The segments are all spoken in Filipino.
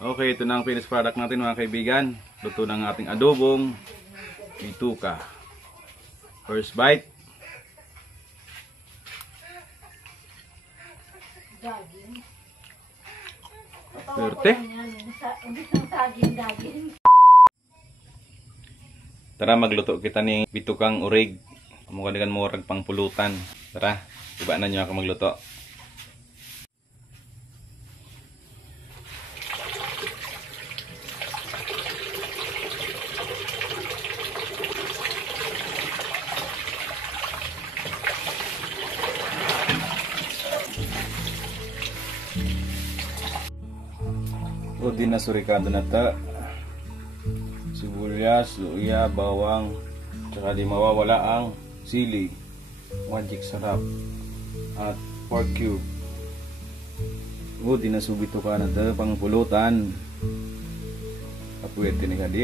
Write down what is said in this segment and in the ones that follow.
Okay, ito na ang finished product natin mga kaibigan. Luto ng ating adobong bituka. First bite. Perte. Tara magluto kita ni bitukang urig. Mukha dengan murag pang pulutan. Tara, iba na nyo ako magluto. O din na surikado na ta. Sibuyas, luya, bawang, tsaka di mawawala ang sili, magic sarap, at pork cube. O din na subito ka na ta pang pulutan. Kapuwete ni kadi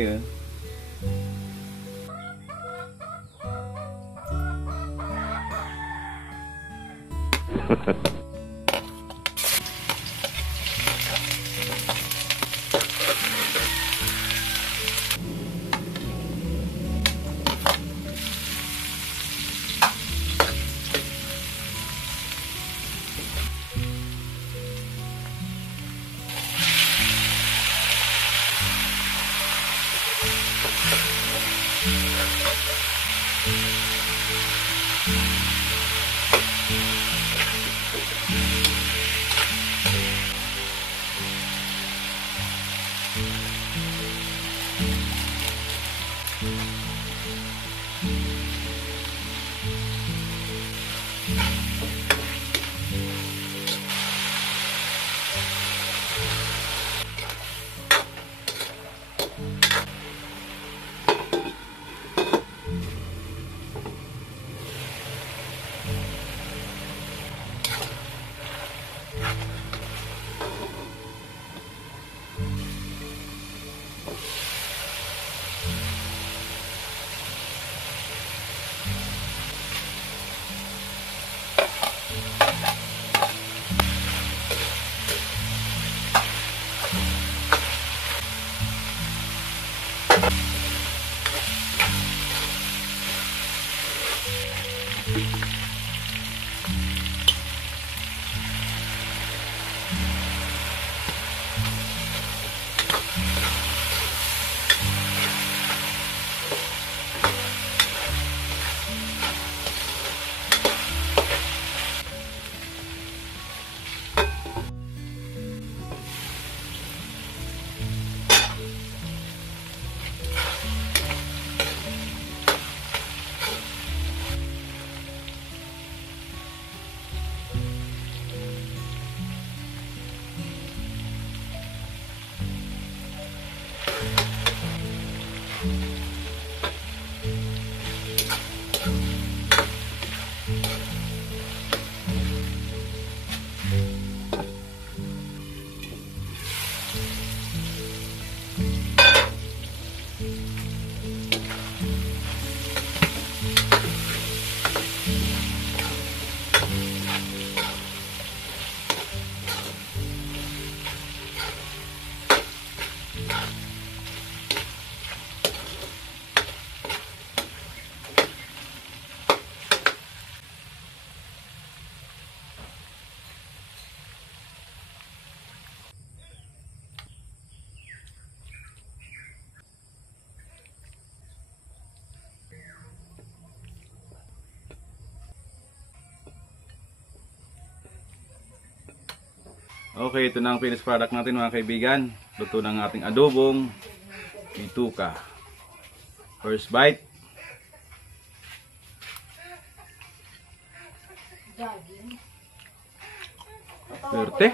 Okay, ito na ang finished product natin mga kaibigan. Luto ng ating adobong bituka. First bite. Perte.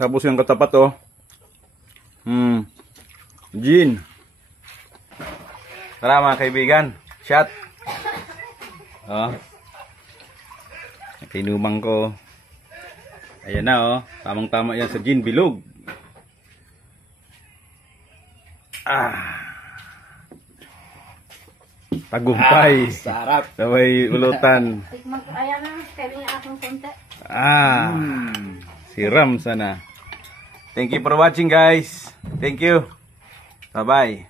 Tapos yung katapat oh. Gin. Tara mga kaibigan. Shot. Oh. Kinumang ko. Ayan na oh. Tamang tama yan sa gin bilog. Tagumpay. Sarap. Sabay ulutan. Ayan na, kaya akong konti. Siram sana. Thank you for watching guys. Thank you. Bye-bye.